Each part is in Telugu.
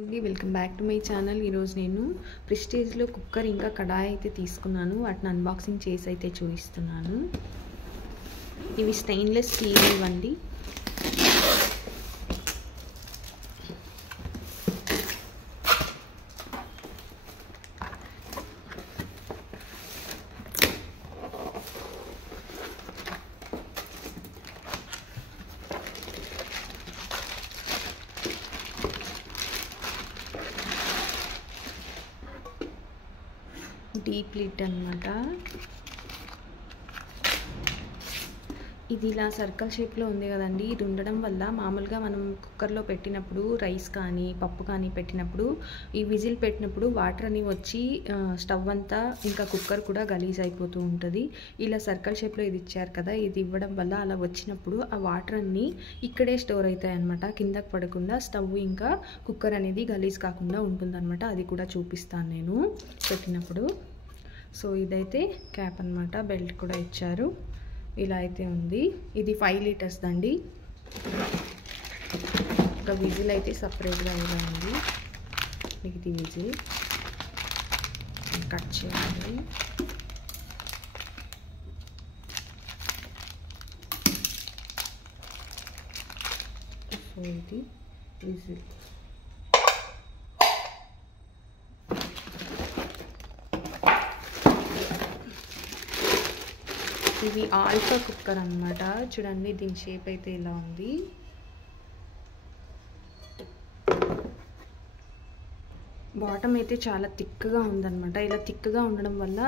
Welcome back to my channel. ఈరోజు నేను ప్రెస్టీజ్లో కుక్కర్ ఇంకా కడాయి అయితే తీసుకున్నాను. వాటిని అన్బాక్సింగ్ చేసి అయితే చూపిస్తున్నాను. ఇవి స్టెయిన్లెస్ స్టీల్ ఇవ్వండి. డీప్ లిడ్ అన్నమాట. ఇది ఇలా సర్కిల్ షేప్లో ఉంది కదండి. ఇది ఉండడం వల్ల మామూలుగా మనం కుక్కర్లో పెట్టినప్పుడు రైస్ కానీ పప్పు కానీ పెట్టినప్పుడు ఈ విజిల్ పెట్టినప్పుడు వాటర్ అని వచ్చి స్టవ్ అంతా ఇంకా కుక్కర్ కూడా గలీజ్ అయిపోతూ ఉంటుంది. ఇలా సర్కిల్ షేప్లో ఇది ఇచ్చారు కదా, ఇది ఇవ్వడం వల్ల అలా వచ్చినప్పుడు ఆ వాటర్ అన్నీ ఇక్కడే స్టోర్ అవుతాయి అన్నమాట. కిందకు పడకుండా స్టవ్ ఇంకా కుక్కర్ అనేది గలీజ్ కాకుండా ఉంటుందన్నమాట. అది కూడా చూపిస్తాను నేను పెట్టినప్పుడు. సో ఇదైతే క్యాప్ అన్నమాట. బెల్ట్ కూడా ఇచ్చారు. ఇలా అయితే ఉంది. ఇది 5 లీటర్స్ దండి. ఒక విజిల్ అయితే సపరేట్గా ఇలా ఉంది. ఇది విజిల్ కట్ చేయాలి. సో ఇది విజిల్. ఇది ఆల్ఫా కుక్కర్ అన్నమాట. చూడండి, దీని షేప్ అయితే ఇలా ఉంది. బాటమ్ అయితే చాలా థిక్గా ఉందన్నమాట. ఇలా థిక్గా ఉండడం వల్ల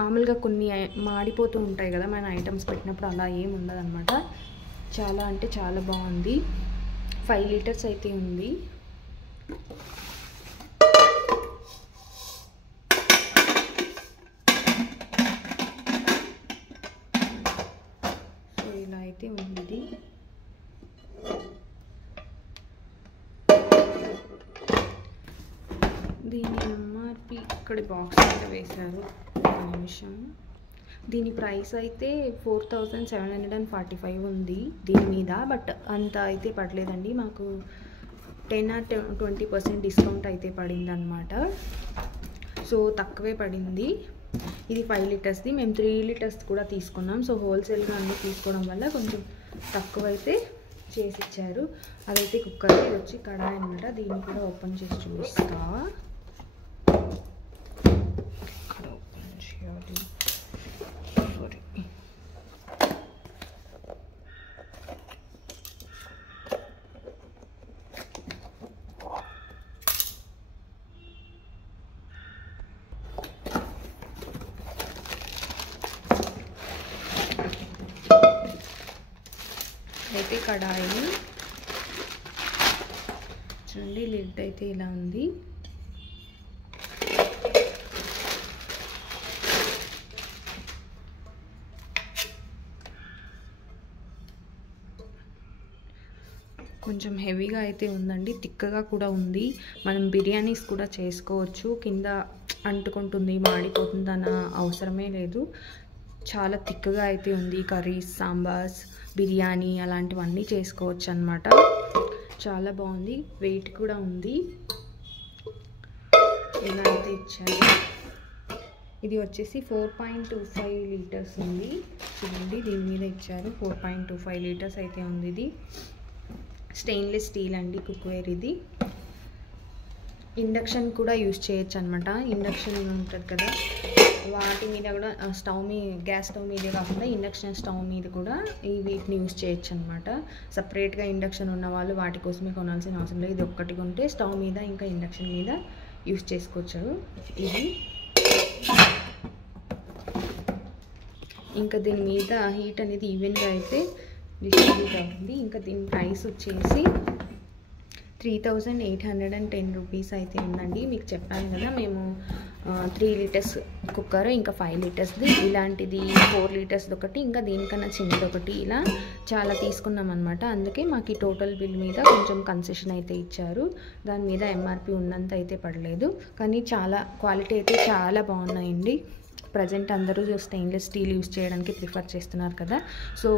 మామూలుగా కొన్ని మాడిపోతూ ఉంటాయి కదా మన ఐటమ్స్ పెట్టినప్పుడు, అలా ఏమి ఉండదన్నమాట. చాలా అంటే చాలా బాగుంది. 5 లీటర్స్ అయితే ఉంది. ఇలా అయితే ఉంది. దీని ఎంఆర్పి ఇక్కడ బాక్స్ అయితే వేశారు. ఒక నిమిషం. దీని ప్రైస్ అయితే 4745 ఉంది దీని మీద. బట్ అంత అయితే పడలేదండి, మాకు 10 or 20% డిస్కౌంట్ అయితే పడింది అన్నమాట. సో తక్కువే పడింది. ఇది 5 లీటర్స్ది. మేము 3 లీటర్స్ కూడా తీసుకున్నాం. సో హోల్సేల్గా అన్నీ తీసుకోవడం వల్ల కొంచెం తక్కువ అయితే చేసి ఇచ్చారు. అదైతే కుక్కర్. ఇది వచ్చి కడాయి అనమాట. దీన్ని కూడా ఓపెన్ చేసి చూపిస్తా. ఇక్కడ ఓపెన్ చేయాలి. సారీ. అయితే కడాయి చూడండి. లిడ్ అయితే ఇలా ఉంది. కొంచెం హెవీగా అయితే ఉందండి. థిక్గా కూడా ఉంది. మనం బిర్యానీస్ కూడా చేసుకోవచ్చు. కింద అంటుకుంటుంది, మాడిపోతుంది అన్న అవసరమే లేదు. చాలా థిక్గా అయితే ఉంది. కర్రీస్, సాంబార్స్, బిర్యానీ అలాంటివన్నీ చేసుకోవచ్చు అన్నమాట. చాలా బాగుంది. వెయిట్ కూడా ఉంది. ఇలా అయితే ఇచ్చారు. ఇది వచ్చేసి 4.25 లీటర్స్ ఉంది. చూడండి, దీని మీద ఇచ్చారు 4.25 లీటర్స్ అయితే ఉంది. ఇది స్టెయిన్లెస్ స్టీల్ అండి, కుక్వేర్. ఇది ఇండక్షన్ కూడా యూజ్ చేయొచ్చు అనమాట. ఇండక్షన్ ఉంటుంది కదా, వాటి మీద కూడా స్టవ్ మీద, గ్యాస్ స్టవ్ మీదే కాకుండా ఇండక్షన్ స్టవ్ మీద కూడా వీటిని యూజ్ చేయొచ్చు అనమాట. సపరేట్గా ఇండక్షన్ ఉన్న వాళ్ళు వాటి కోసమే కొనాల్సిన అవసరం లేదు. ఇది ఒక్కటి కొంటే స్టవ్ మీద ఇంకా ఇండక్షన్ మీద యూజ్ చేసుకోవచ్చు. ఇది ఇంకా దీని మీద హీట్ అనేది ఈవెన్గా అయితే డిస్ట్రిబ్యూట్ అవుతుంది. ఇంకా దీని ప్రైస్ వచ్చేసి 3810 రూపీస్ అయితే ఉందండి. మీకు చెప్పాను కదా, మేము 3 లీటర్స్ కుక్కర్ ఇంకా 5 లీటర్స్ది, ఇలాంటిది 4 లీటర్స్ది ఒకటి, ఇంకా దీనికన్నా చిన్నది ఒకటి, ఇలా చాలా తీసుకున్నాం అనమాట. అందుకే మాకు ఈ టోటల్ బిల్ మీద కొంచెం కన్సెషన్ అయితే ఇచ్చారు. దాని మీద ఎంఆర్పి ఉన్నంత అయితే పడలేదు, కానీ చాలా క్వాలిటీ అయితే చాలా బాగున్నాయండి. ప్రజెంట్ అందరూ స్టెయిన్లెస్ స్టీల్ యూజ్ చేయడానికి ప్రిఫర్ చేస్తున్నారు కదా. సో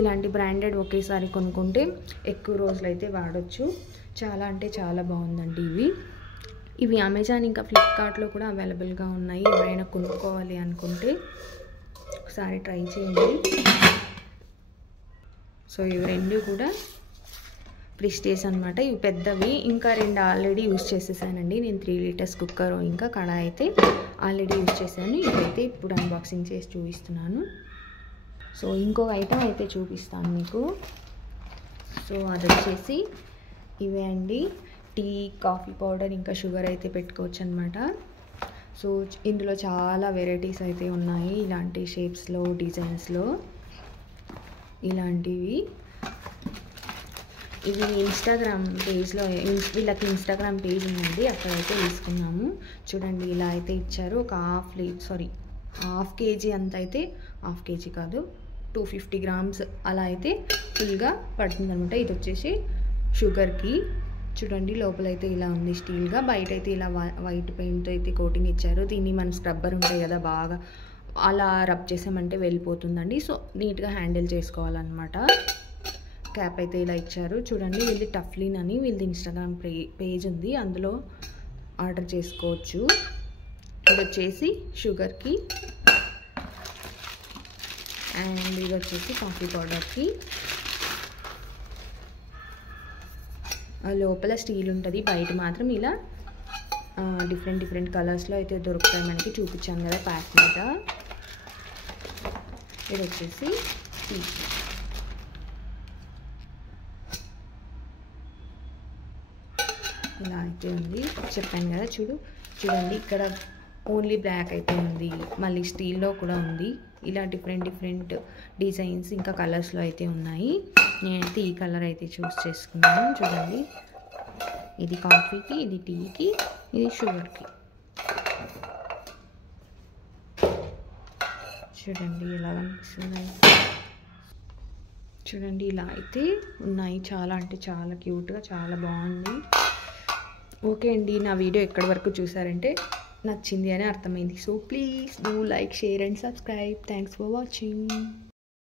ఇలాంటి బ్రాండెడ్ ఒకేసారి కొనుక్కుంటే ఎక్కువ రోజులు అయితే వాడచ్చు. చాలా అంటే చాలా బాగుందండి ఇవి అమెజాన్ ఇంకా ఫ్లిప్కార్ట్లో కూడా అవైలబుల్గా ఉన్నాయి. ఎవరైనా కొనుక్కోవాలి అనుకుంటే ఒకసారి ట్రై చేయండి. సో ఇవి రెండు కూడా ప్రిస్టేజ్ అనమాట. ఇవి పెద్దవి. ఇంకా 2 ఆల్రెడీ యూజ్ చేసేసానండి నేను. 3 లీటర్స్ కుక్కర్ ఇంకా కడాయి అయితే ఆల్రెడీ యూజ్ చేశాను. ఇవైతే ఇప్పుడు అన్బాక్సింగ్ చేసి చూపిస్తున్నాను. సో ఇంకొక ఐటమ్ అయితే చూపిస్తాను మీకు. సో అది వచ్చేసి ఇవే అండి. టీ, కాఫీ పౌడర్ ఇంకా షుగర్ అయితే పెట్టుకోవచ్చు అనమాట. సో ఇందులో చాలా వెరైటీస్ అయితే ఉన్నాయి. ఇలాంటి షేప్స్లో, డిజైన్స్లో ఇలాంటివి. ఇది ఇన్స్టాగ్రామ్ పేజ్లో, వీళ్ళకి ఇన్స్టాగ్రామ్ పేజ్ ఉందండి, అక్కడైతే తీసుకున్నాము. చూడండి ఇలా అయితే ఇచ్చారు. ఒక హాఫ్ కేజీ అంత అయితే, హాఫ్ కేజీ కాదు 250 గ్రామ్స్ అలా అయితే ఫుల్గా పడుతుంది అనమాట. ఇది వచ్చేసి షుగర్కి. చూడండి లోపలైతే ఇలా ఉంది స్టీల్గా, బయట అయితే ఇలా వైట్ పెయింట్ అయితే కోటింగ్ ఇచ్చారు. దీన్ని మనం స్క్రబ్బర్ ఉంటాయి కదా, బాగా అలా రబ్ చేసామంటే వెళ్ళిపోతుందండి. సో నీట్గా హ్యాండిల్ చేసుకోవాలన్నమాట. క్యాప్ అయితే ఇలా ఇచ్చారు. చూడండి వీళ్ళది టఫ్లిన్ అని, వీళ్ళది ఇన్స్టాగ్రామ్ పేజ్ ఉంది, అందులో ఆర్డర్ చేసుకోవచ్చు. ఇది వచ్చేసి షుగర్కి అండ్ ఇది వచ్చేసి కాఫీ పౌడర్కి. లోపల స్టీల్ ఉంటుంది, బయట మాత్రం ఇలా డిఫరెంట్ కలర్స్లో అయితే దొరుకుతాయి మనకి. చూపించాను కదా ప్యాక్ మీద. ఇది వచ్చేసి టీ. ఇలా అయితే ఉంది, చెప్పాను కదా. చూడండి ఇక్కడ ఓన్లీ బ్లాక్ అయితే ఉంది, మళ్ళీ స్టీల్లో కూడా ఉంది. ఇలా డిఫరెంట్ డిజైన్స్ ఇంకా కలర్స్లో అయితే ఉన్నాయి. నేనైతే ఈ కలర్ అయితే చూస్ చేసుకున్నాను. చూడండి ఇది కాఫీకి, ఇది టీకి, ఇది షుగర్కి. చూడండి ఎలా కనిపిస్తున్నాయి. చూడండి ఇలా అయితే ఉన్నాయి. చాలా అంటే చాలా క్యూట్గా, చాలా బాగుంది. ఓకే అండి, నా వీడియో ఎక్కడి వరకు చూసారంటే నచ్చింది అని అర్థమైంది. So please do like, share and subscribe. Thanks for watching.